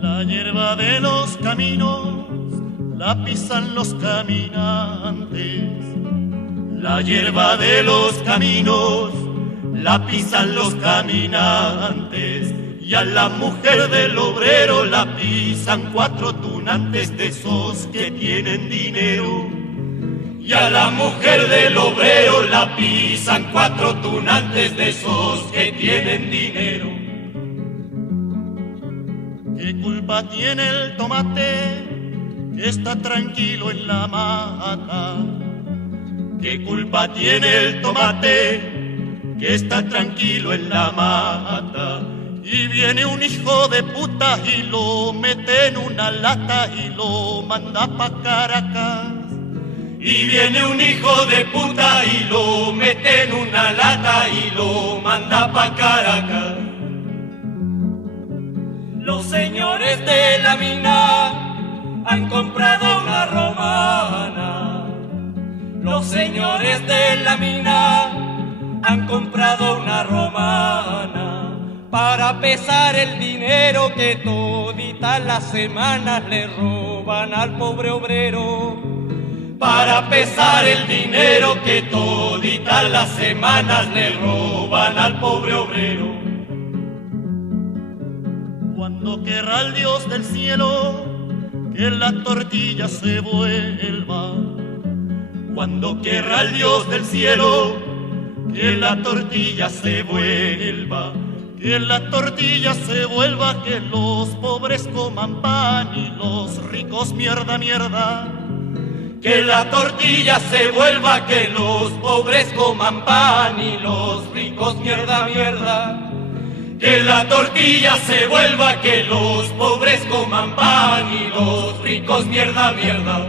La hierba de los caminos la pisan los caminantes. La hierba de los caminos la pisan los caminantes. Y a la mujer del obrero la pisan 4 tunantes de esos que tienen dinero. Y a la mujer del obrero la pisan 4 tunantes de esos que tienen dinero. ¿Qué culpa tiene el tomate que está tranquilo en la mata? ¿Qué culpa tiene el tomate que está tranquilo en la mata? Y viene un hijo de puta y lo mete en una lata y lo manda pa' Caracas. Y viene un hijo de puta y lo mete en una lata y lo manda pa' Caracas. Los señores de la mina han comprado una romana. Los señores de la mina han comprado una romana para pesar el dinero que toditas las semanas le roban al pobre obrero. Para pesar el dinero que toditas las semanas le roban al pobre obrero. Cuando querrá el Dios del cielo que la tortilla se vuelva. Cuando querrá el Dios del cielo que la tortilla se vuelva. Que la tortilla se vuelva, que los pobres coman pan y los ricos mierda, mierda. Que la tortilla se vuelva, que los pobres coman pan y los ricos mierda, mierda. Que la tortilla se vuelva, que los pobres coman pan y los ricos mierda, mierda.